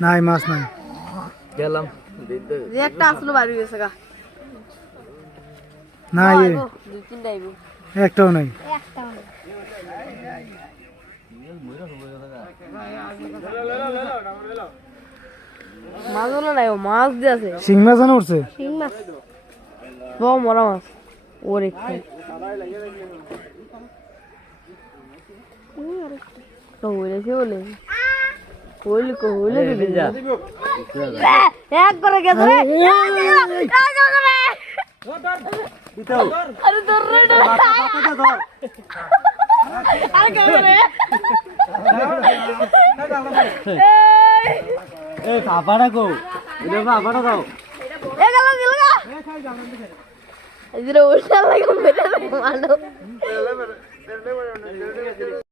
নাই মাছ নাই গেলাম একটা আসলো বাড়ি গেছে গা নাই দুই তিনটা আইবো একটাও নাই মাছ হলো নাই মাছ দিয়ে আছে শিং মাছ আনা উঠছে শিং মাছ বড় মরা মাছ ওরে তো বলে বলে কইল কইলে দিবি যা এক করে গেছে রে আরে ধর রে ধর আরে কে রে এ বাবাটা কো এটা বাবাটা দাও এ গেল গা এদিরে ওইটা লাগে মেরে মানো